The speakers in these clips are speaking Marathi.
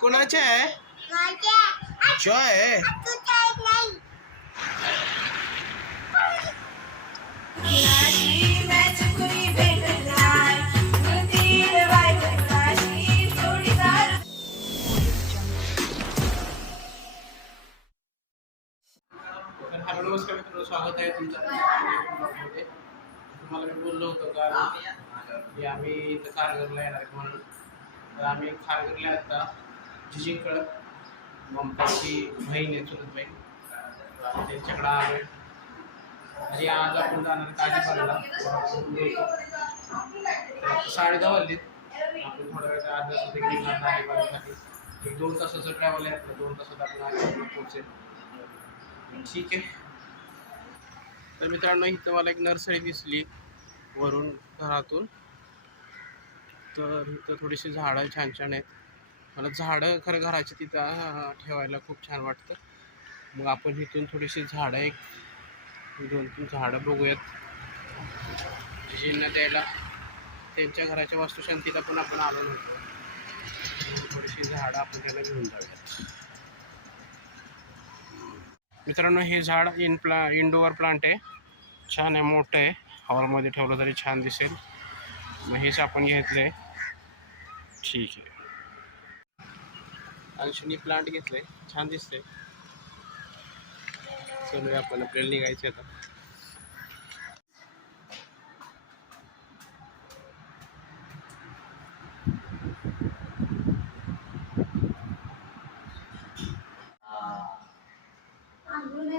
कोणाचे आहे? जय हॅलो नमस्कार मित्रांनो, स्वागत आहे तुमचं. तुम्हाला मी बोललो होतो का की आम्ही इथं खारघरला येणार आहे म्हणून. तर आम्ही खारघरला आता जिजींकडं ममताची बहीण आहे, चुलत बहीण, त्यांच्याकडं आलोय. आणि आज आपण जाणार काजीपाड्याला. 10:30 वाजले. आपण थोड्या वेळ अर्ध्या तासात निघणार काजीपाड्यासाठी. 1-2 तासाचं ट्रॅव्हल आहे आपलं. 2 तासात आपण आज पोहोचेल. ठीक आहे. तर मित्रांनो, इथं मला एक नर्सरी दिसली वरून घरातून. तर इथं थोडीशी झाडं छान छान आहेत. मला झाडं खरं घराची तिथं ठेवायला खूप छान वाटतं. मग आपण इथून थोडीशी झाडं 1-2-3 झाडं बघूयात जिजींना द्यायला. त्यांच्या घराच्या वास्तुशांतीला पण आपण आलो नव्हतो. थोडीशी झाडं आपण त्यांना घेऊन जाऊयात. मित्रांनो, हे झाड इंडोअर प्लांट आहे. छान आहे, मोठं आहे. हॉलमध्ये ठेवलं तरी छान दिसेल. मग हेच आपण घेतलंय. ठीक आहे. अंशनी प्लांट घेतलंय, छान दिसतंय. चलूया आपण, आपल्याला निघायचं आता.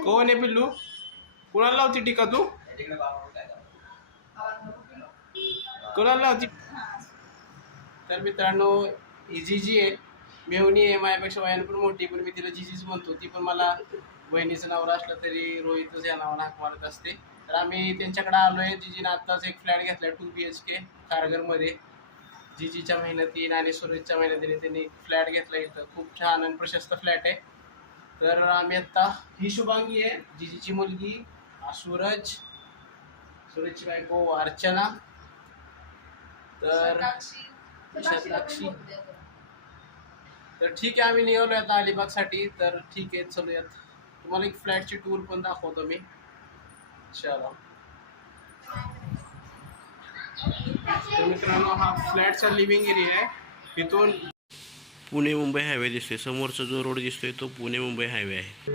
कोण आहे पिल्लू? कुणाला लावती टीका तू? कुणाला लावती? तर मित्रांनो, ही जीजी आहे, मेवणी आहे, माझ्यापेक्षा वयाने पण मोठी, पण मी तिला जीजीच म्हणतो. ती पण मला बहिणीचं नाव असलं तरी रोहितच या नावानं हाक मारत असते. तर आम्ही त्यांच्याकडे आलो आहे. जीजीनं आत्ताच एक फ्लॅट घेतला 2 BHK खारघरमध्ये. जीजीच्या मेहनतीने आणि सुरेशच्या मेहनतीने त्यांनी एक फ्लॅट घेतला इथं. खूप छान आणि प्रशस्त फ्लॅट आहे. तर आम्ही आत्ता, ही शुभांगी आहे जीजीची मुलगी, सूरज, सूरजची बायको अर्चना, तर शताक्षी. तर ठीक आहे, आम्ही निघालो आता अलिबागसाठी. तर ठीक आहे, चलूयात. तुम्हाला एक फ्लॅटची टूर पण दाखवतो मी. चला. तर मित्रांनो, हा फ्लॅटचा लिव्हिंग एरिया आहे. इथून पुणे मुंबई हायवे दिसतोय. समोरचा जो रोड दिसतोय तो पुणे मुंबई हायवे आहे.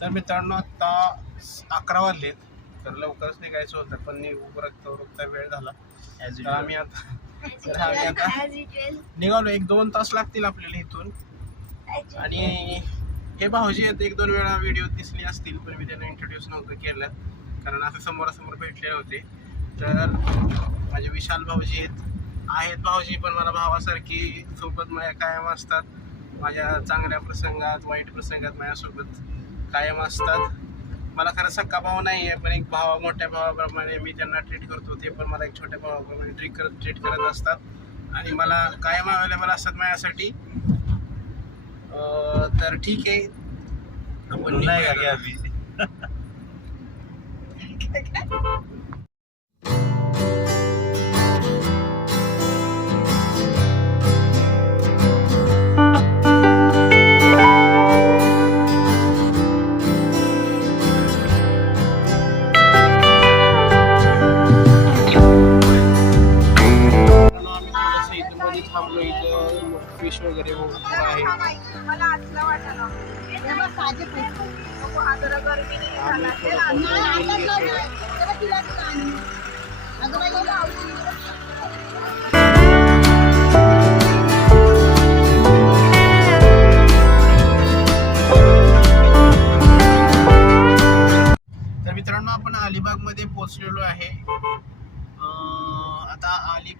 तर मित्रांनो, आता 11 वाजलेत. तर लवकरच निघायचं होतं, पण उरकता वेळ झाला. तर आम्ही आता निघालो. 1-2 तास लागतील आपल्याला इथून. आणि हे भाऊजी आहेत, 1-2 वेळा व्हिडिओ दिसले असतील, पण मी त्यांना इंट्रोड्यूस नव्हतं केलं, कारण असं समोरासमोर भेटले होते. तर माझे विशाल भाऊजी आहेत भाऊजी, पण मला भावासारखी सोबत माझ्या कायम असतात. माझ्या चांगल्या प्रसंगात, वाईट प्रसंगात माझ्यासोबत कायम असतात. मला खरं सक्का भाव नाही आहे, पण एक मोठ्या भावाप्रमाणे मी त्यांना ट्रीट करतो. ते पण मला एक छोट्या भावाप्रमाणे ट्रीट करत असतात आणि मला कायम अवेलेबल असतात माझ्यासाठी. तर ठीक आहे, आपण नाही का अभि. थांबलो इथं. फिश वगैरे आहे.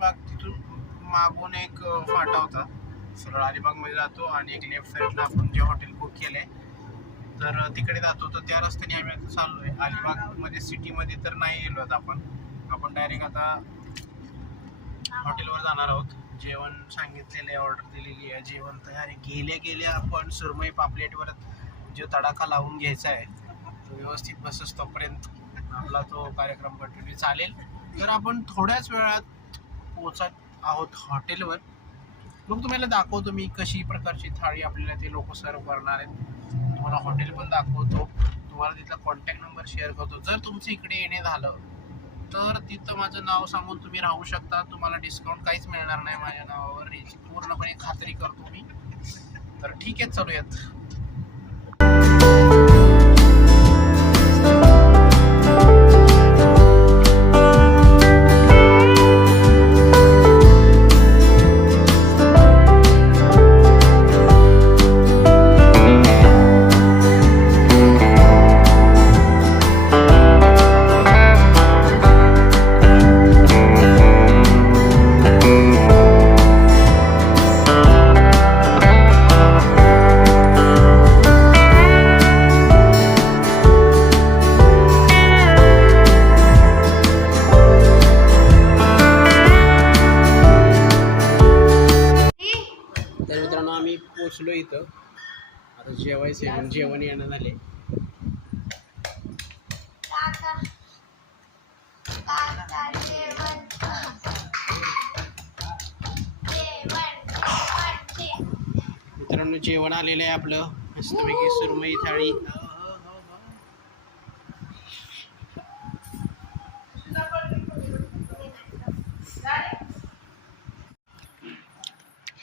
अलिबाग तिथून मागून एक फाटा होता, सरळ अलिबागमध्ये जातो आणि एक लेफ्ट साईडला आपण जे हॉटेल बुक केलंय तर तिकडे जातो. तर त्या रस्त्याने आम्ही आता चाललोय. अलिबागमध्ये सिटीमध्ये तर नाही गेलो आपण डायरेक्ट आता हॉटेलवर जाणार आहोत. जेवण सांगितलेलं आहे, ऑर्डर दिलेली आहे, जेवण तयार आहे. गेल्या आपण सुरमई पापलेटवर जो तडाखा लावून घ्यायचा आहे तो व्यवस्थित बसस तोपर्यंत आपला तो कार्यक्रम कंटिन्यू चालेल. तर आपण थोड्याच वेळात पोहोचत आहोत हॉटेलवर. मग तुम्हाला दाखवतो मी कशी प्रकारची थाळी आपल्याला ते लोक सर्व करणार आहेत. तुम्हाला हॉटेल पण दाखवतो, तुम्हाला तिथला कॉन्टॅक्ट नंबर शेअर करतो. जर तुमचं इकडे येणे झालं तर तिथं माझं नाव सांगून तुम्ही राहू शकता. तुम्हाला डिस्काउंट काहीच मिळणार नाही माझ्या नावावर, याची पूर्णपणे खात्री करतो मी. तर ठीक आहे, चालूयात. आम्ही पोचलो इथं. आता जेवायचं, जेवण येणं झाले. मित्रांनो जेवण आलेलं आहे आपलं, मस्तपैकी सुरमई थाळी.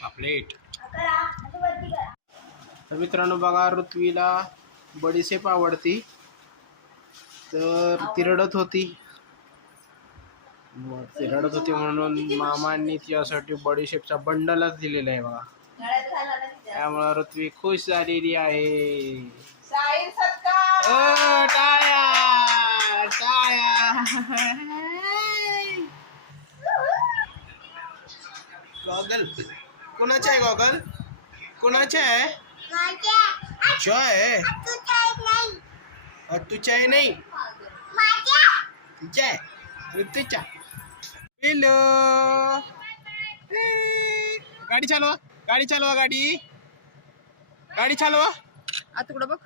पापलेट. तर मित्रांनो बघा, ऋत्वीला बडीशेप आवडती तर ती रडत होती म्हणून मामांनी तिच्यासाठी बडीशेपचा बंडलच दिलेला आहे बघा. त्यामुळे ऋत्वी खुश झालेली आहे. टाळ्या टाळ्या. गॉगल कोणाचे आहे? गॉगल कोणाचे आहे? जय तुझ्या आहे नाही, जय ऋतूच्या. हॅलो, गाडी चालवा, गाडी चालवा, गाडी चालवा. आता कुठं बघ.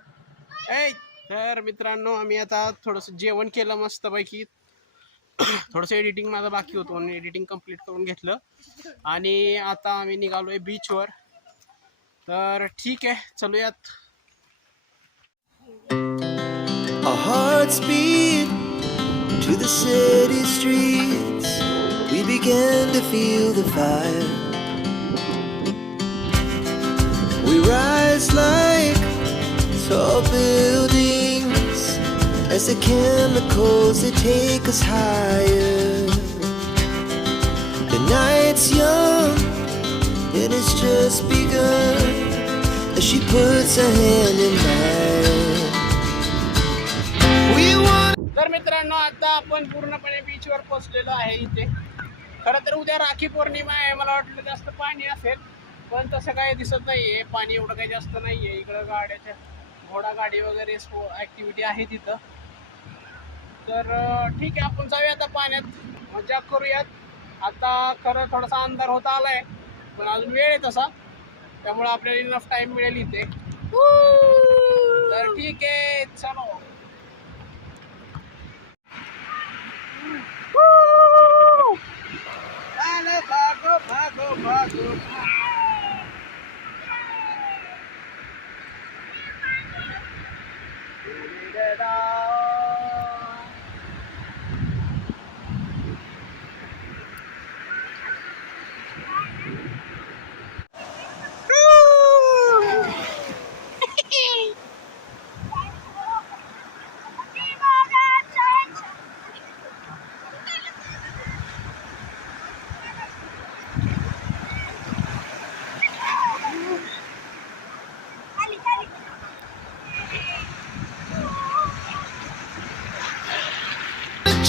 तर मित्रांनो आम्ही आता थोडंसं जेवण केलं मस्तपैकी. थोडंसं एडिटिंग माझं बाकी होतं म्हणून एडिटिंग कम्प्लीट करून घेतलं आणि आता आम्ही निघालोय बीचवर. तर ठीक आहे, चलूयात. Our hearts beat to the city streets. We began to feel the fire. We rise like tall buildings as the chemicals they take us higher. The night's young and it's just begun as she puts her hand in mine. तर मित्रांनो आता आपण पूर्णपणे बीचवर पोहोचलेलो आहे. इथे खरं तर उद्या राखी पौर्णिमा आहे. मला वाटलं जास्त पाणी असेल पण तसं काही दिसत नाहीये. पाणी एवढं काही जास्त नाहीये. इकडं गाड्याच्या घोडा गाडी वगैरे ऍक्टिव्हिटी आहे तिथं. तर ठीक आहे, आपण जाऊया आता पाण्यात, मजा करूयात. आता खरं थोडासा अंधार होत आलाय पण अजून वेळ आहे तसा, त्यामुळे आपल्याला इनफ टाइम मिळेल इथे. तर ठीक आहे, चलो. भागो भागो भागो.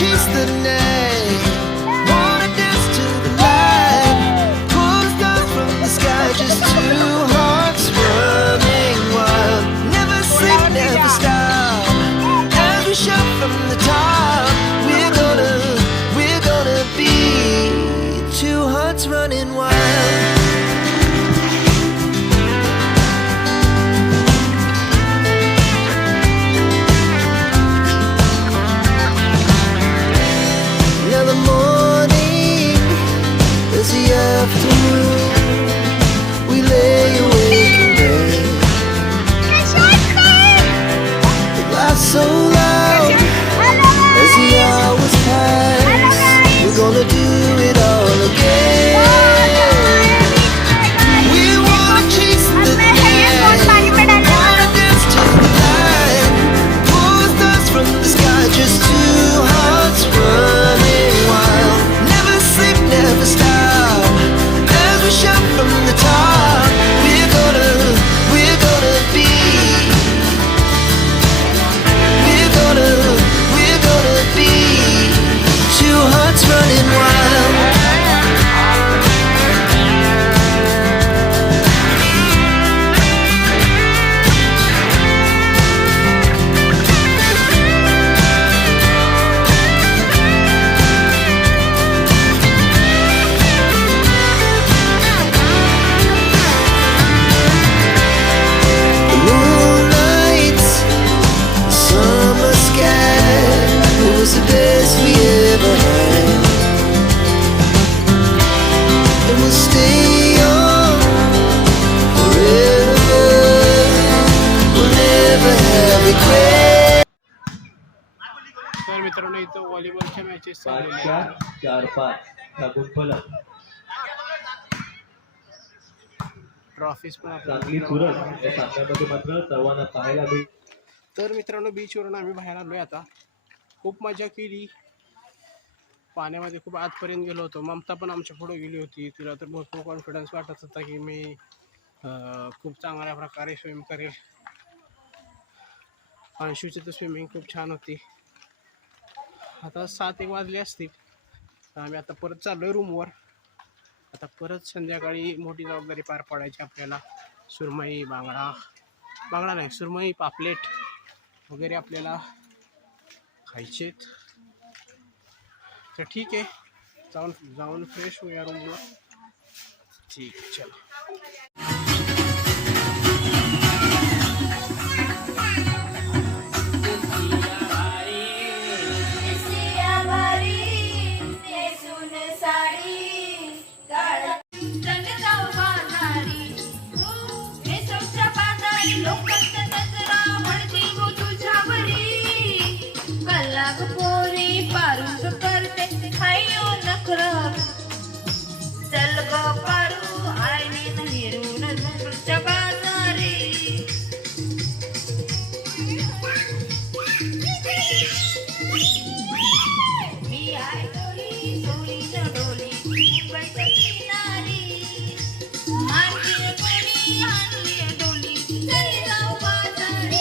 Chase the night, wanna dance to the light. regret. तर मित्रांनो इथं व्हॉलीबॉलच्या मॅचेस चाललेल्या 5-4, आहेत. 4-5 लागून फलक. ट्रॉफीज पण चांगली आपल्याला चुरस या सामन्यामध्ये मात्र सर्वांना पाहायला मिळेल. तर मित्रांनो बीचवरून आम्ही बाहेर आलोय आता. खूप मजा केली, पाण्यामध्ये खूप आतपर्यंत गेलो होतो. ममता पण आमच्या पुढे गेली होती. तिला तर भरपूर कॉन्फिडन्स वाटत होता की मी खूप चांगल्या प्रकारे स्विम करेल. अंशूची तर स्विमिंग खूप छान होती. आता 7-1 वाजले असतील. आम्ही आता परत चाललोय रूमवर. आता परत संध्याकाळी मोठी जबाबदारी पार पाडायची आपल्याला. सुरमई, बांगडा नाही, सुरमई, पापलेट वगैरे आपल्याला खायचेत. तर ठीक आहे, जाऊन फ्रेश होऊया रूमवर. ठीक आहे, चला. चल ग पारू आईने हिरून झुंबरच्या बाजारी. मी आहे डोली डोली न डोली मुंबईच्या किनारी. आणली कोणी आणली डोली चल जाऊ बाजारी.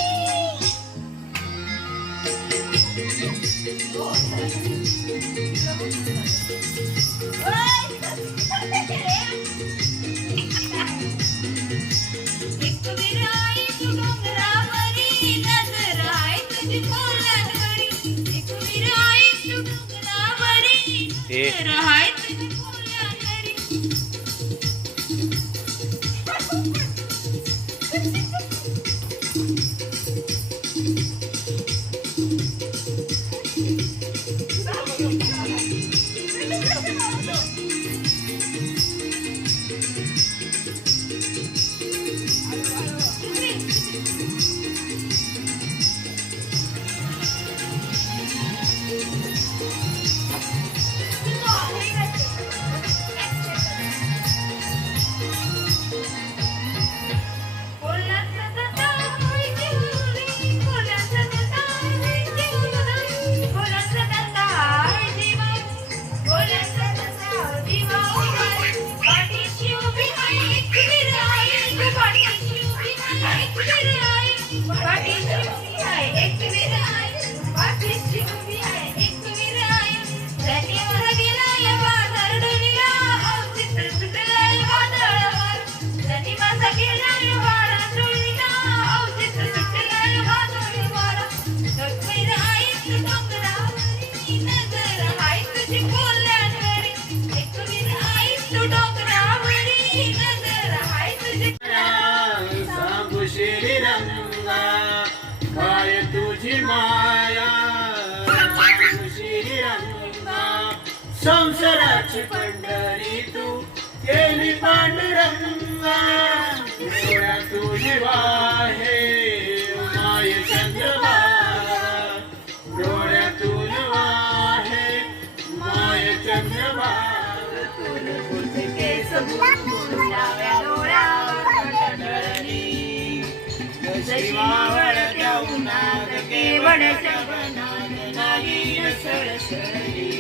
संसाराची पंढरी तू केली पांडुरंगा. डोळ्या तुझी वाहे माय चंद्रभागा. डोळ्या तुझी वाहे माय चंद्रभागा. केस बुलबुल डाव्या डोळ्यावर ढळली. जशी मावळत्या उन्हात केवळच्या बनात नागिन सळसळली.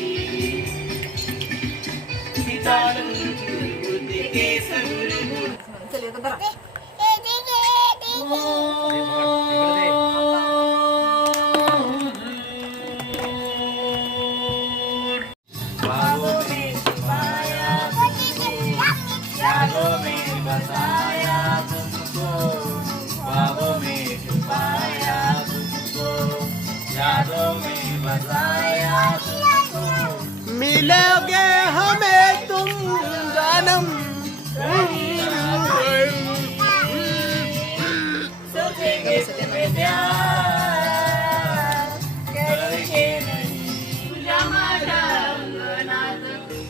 केस बुलबुल मिलोगे हमें तुम जानम. तुझ्या माझ्या अंगणात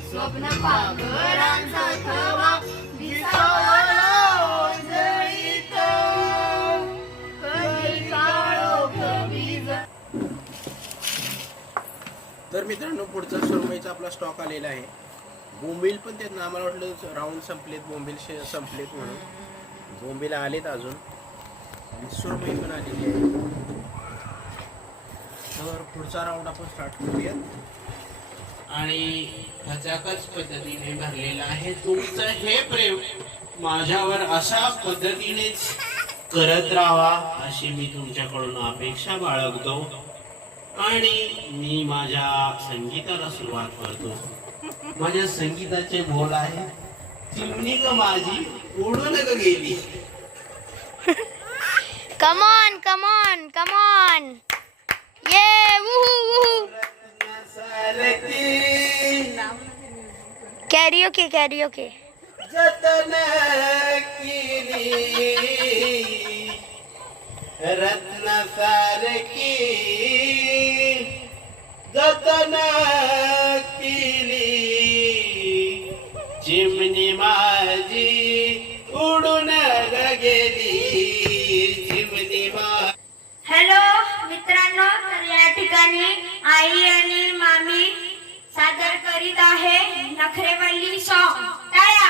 स्वप्न पाखरांचा थवा दिसावा ओझळीत. कधी काळो मित्रांनो पुढचा सुरमईचा आपला स्टॉक आलेला आहे. बोंबील पण त्यात ना आम्हाला वाटलं राऊंड संपलेत, बोंबील संपलेत म्हणून. बोंबील आलेत अजून आणि सुरमई पण आलेली आहे. तर पुढचा राऊंड आपण स्टार्ट करूयात. आणि खचाखच पद्धतीने भरलेला आहे. तुमचं हे प्रेम माझ्यावर अशा पद्धतीनेच करत राहा अशी मी तुमच्याकडून अपेक्षा बाळगतो. आणि मी माझ्या संगीताला सुरुवात करतो. माझ्या संगीताचे बोल आहे, चिमणी ग माझी उडून ग गेली. Come on, come on, come on. Yeah, woohoo, woohoo. Karaoke, karaoke. जतन केली रत्न सारखी, जतन केली चिमणी माझी उडून गेली. चिमणी माझी. हॅलो मित्रांनो, तर या ठिकाणी आई आणि मामी सादर करीत आहे नखरेवाली सॉन्ग. टाळ्या.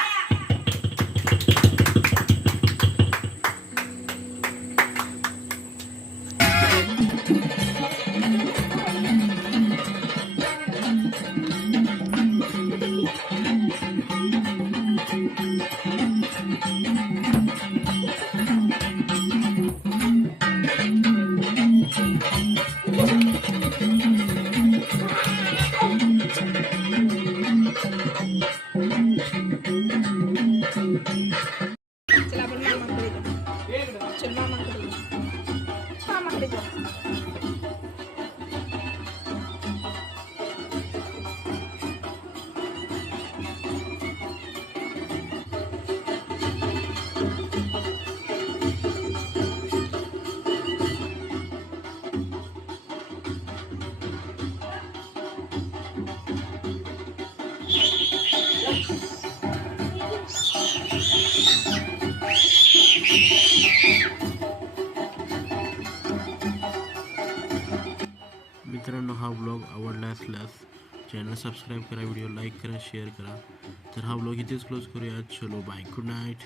मित्रांनो, हा ब्लॉग आवडला असल्यास चॅनल सबस्क्राईब करा, व्हिडिओ लाईक करा, शेअर करा. तर हा ब्लॉग इथेच क्लोज करूया. चलो बाय, गुड नाईट.